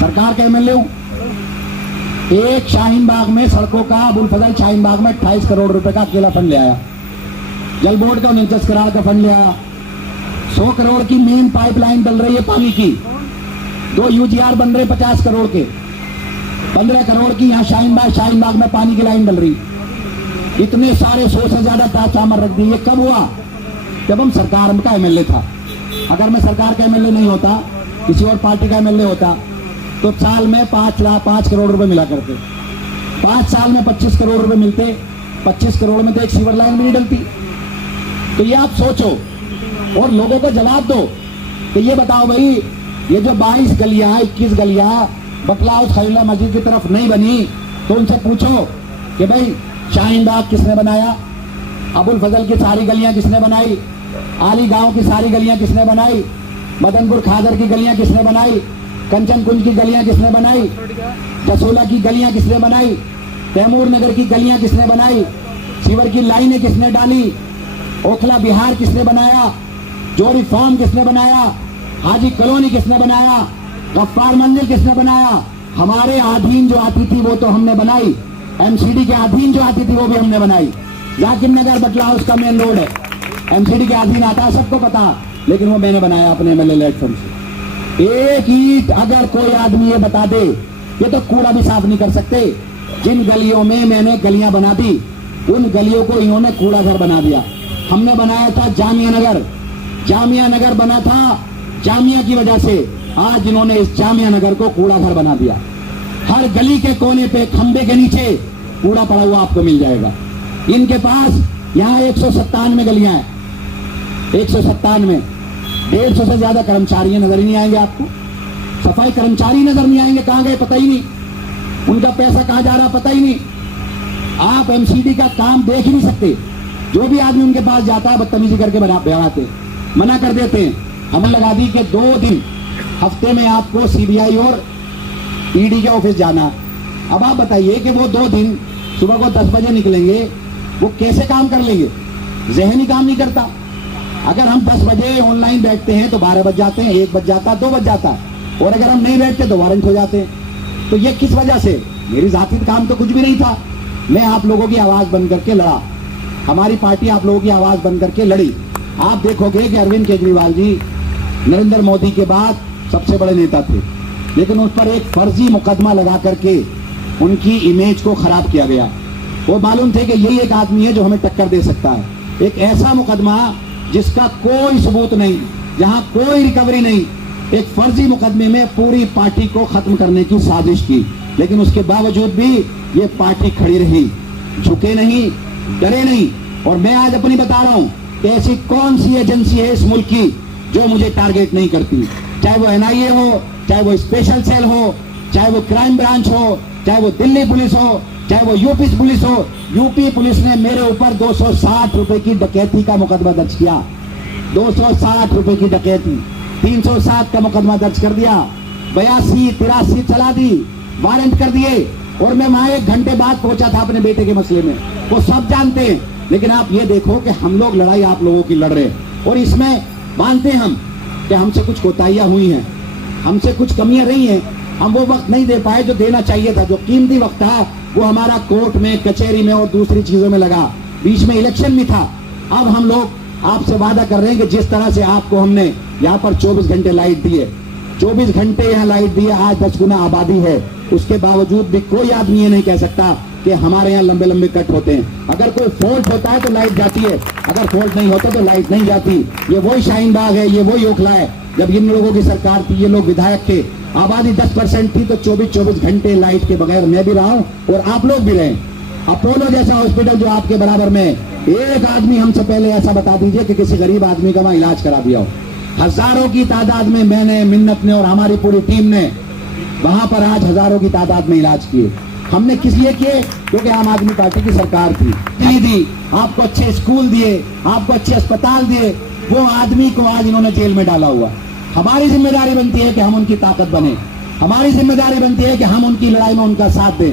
सरकार का एमएलए हूं। एक शाहीन बाग में सड़कों का, अबुल फजल शाहीन बाग में 28 करोड़ रुपए का अकेला फंड ले आया। जल बोर्ड का 49 करोड़ का फंड ले आया। 100 करोड़ की मेन पाइपलाइन डल रही है पानी की। 2 यूजीआर बन रहे 50 करोड़ के। 15 करोड़ की यहाँ शाहीन बाग में पानी की लाइन डल रही। इतने सारे 100 से ज्यादा ट्रांसफार्मर रख दिए। कब हुआ? जब हम सरकार का एमएलए था। अगर मैं सरकार का एमएलए नहीं होता, किसी और पार्टी का एमएलए होता, तो साल में 5 करोड़ रुपए मिला करते। 5 साल में 25 करोड़ रुपए मिलते। 25 करोड़ में तो एक सीवर लाइन भी नहीं डलती। तो ये आप सोचो और लोगों को जवाब दो। तो ये बताओ भाई, ये जो 22 गलियां, 21 गलियां बकलाउस खलीला मस्जिद की तरफ नहीं बनी, तो उनसे पूछो कि भाई शाहीन बाग किसने बनाया, अबुल फजल की सारी गलियां किसने बनाई, आली गांव की सारी गलियां किसने बनाई, मदनपुर खादर की गलियां किसने बनाई, कंचन कुंज की गलियां किसने बनाई, जसोला की गलियां किसने बनाई, तैमूर नगर की गलियां किसने बनाई, सीवर की लाइनें किसने डाली, ओखला बिहार किसने बनाया, जोड़ी फार्म किसने बनाया, हाजी कॉलोनी किसने बनाया, गफ्फार मंजिल किसने बनाया। हमारे अधीन जो आती थी वो तो हमने बनाई। एमसीडी के अधीन जो आती थी वो भी हमने बनाई। जाकिर नगर बटला हाउस का मेन रोड है, एमसीडी के अधीन आता है, सबको पता, लेकिन वो मैंने बनाया अपने एमएलए लेट फंड से। एक ईंट अगर कोई आदमी ये बता दे, ये तो कूड़ा भी साफ नहीं कर सकते। जिन गलियों में मैंने गलियां बना दी, उन गलियों को इन्होंने कूड़ा घर बना दिया। हमने बनाया था जामिया नगर। जामिया नगर बना था जामिया की वजह से, आज इन्होंने इस जामिया नगर को कूड़ा घर बना दिया। हर गली के कोने पे खंबे के नीचे कूड़ा पड़ा हुआ आपको मिल जाएगा। इनके पास यहाँ 197 गलियां हैं। 197, 150 से ज्यादा कर्मचारी नजर ही नहीं आएंगे आपको। सफाई कर्मचारी नजर नहीं आएंगे, कहां गए पता ही नहीं। उनका पैसा कहां जा रहा पता ही नहीं। आप एमसीडी का काम देख ही नहीं सकते। जो भी आदमी उनके पास जाता है बदतमीजी करके बनाते, मना कर देते हैं। हमने लगा दी कि 2 दिन हफ्ते में आपको सीबीआई और ईडी के ऑफिस जाना। अब आप बताइए कि वो 2 दिन सुबह को 10 बजे निकलेंगे, वो कैसे काम कर लेंगे? जहनी काम नहीं करता। अगर हम 10 बजे ऑनलाइन बैठते हैं तो 12 बज जाते हैं, 1 बज जाता है, 2 बज जाता है, और अगर हम नहीं बैठते तो वारंट हो जाते हैं। तो ये किस वजह से? मेरी जाती काम तो कुछ भी नहीं था। मैं आप लोगों की आवाज बन करके लड़ा, हमारी पार्टी आप लोगों की आवाज बन करके लड़ी। आप देखोगे कि अरविंद केजरीवाल जी नरेंद्र मोदी के बाद सबसे बड़े नेता थे, लेकिन उस पर एक फर्जी मुकदमा लगा करके उनकी इमेज को खराब किया गया। वो मालूम थे कि यही एक आदमी है जो हमें टक्कर दे सकता है। एक ऐसा मुकदमा जिसका कोई सबूत नहीं, जहां कोई रिकवरी नहीं, एक फर्जी मुकदमे में पूरी पार्टी को खत्म करने की साजिश की। लेकिन उसके बावजूद भी ये पार्टी खड़ी रही, झुके नहीं, डरे नहीं। और मैं आज अपनी बता रहा हूं कि ऐसी कौन सी एजेंसी है इस मुल्क की जो मुझे टारगेट नहीं करती। चाहे वो एनआईए हो, चाहे वो स्पेशल सेल हो, चाहे वो क्राइम ब्रांच हो, चाहे वो दिल्ली पुलिस हो, चाहे वो यूपी पुलिस हो। यूपी पुलिस ने मेरे ऊपर 260 रुपए की डकैती का मुकदमा दर्ज किया। 260 रुपए की डकैती, 307 का मुकदमा दर्ज कर दिया, 82, 83 चला दी, वारंट कर दिए। और मैं वहां 1 घंटे बाद पहुंचा था अपने बेटे के मसले में। वो सब जानते हैं। लेकिन आप ये देखो कि हम लोग लड़ाई आप लोगों की लड़ रहे हैं, और इसमें मानते हम कि हमसे कुछ कोताहियां हुई हैं, हमसे कुछ कमियां रही हैं। हम वो वक्त नहीं दे पाए जो देना चाहिए था। जो कीमती वक्त था वो हमारा कोर्ट में, कचहरी में और दूसरी चीजों में लगा। बीच में इलेक्शन भी था। अब हम लोग आपसे वादा कर रहे हैं कि जिस तरह से आपको हमने यहाँ पर 24 घंटे लाइट दी है, 24 घंटे यहाँ लाइट दी है, आज 10 गुना आबादी है, उसके बावजूद भी कोई आदमी ये नहीं कह सकता कि हमारे यहाँ लंबे लंबे कट होते हैं। अगर कोई फॉल्ट होता है तो लाइट जाती है, अगर फॉल्ट नहीं होता तो लाइट नहीं जाती। ये वही शाहीन बाग है, ये वही ओखला है। जब इन लोगों की सरकार थी, ये लोग विधायक थे, आबादी 10% थी, तो 24 घंटे लाइट के बगैर मैं भी रहा हूं और आप लोग भी रहे। अपोलो जैसा हॉस्पिटल जो आपके बराबर में, एक आदमी हमसे पहले ऐसा बता दीजिए कि किसी गरीब आदमी का वहां इलाज करा दिया हो। हजारों की तादाद में मैंने, मिन्नत ने और हमारी पूरी टीम ने वहां पर आज हजारों की तादाद में इलाज किए। हमने किस लिए किए? क्योंकि आम आदमी पार्टी की सरकार थी। दी आपको अच्छे स्कूल दिए, आपको अच्छे अस्पताल दिए, वो आदमी को आज इन्होंने जेल में डाला हुआ। हमारी जिम्मेदारी बनती है कि हम उनकी ताकत बने, हमारी जिम्मेदारी बनती है कि हम उनकी लड़ाई में उनका साथ दें।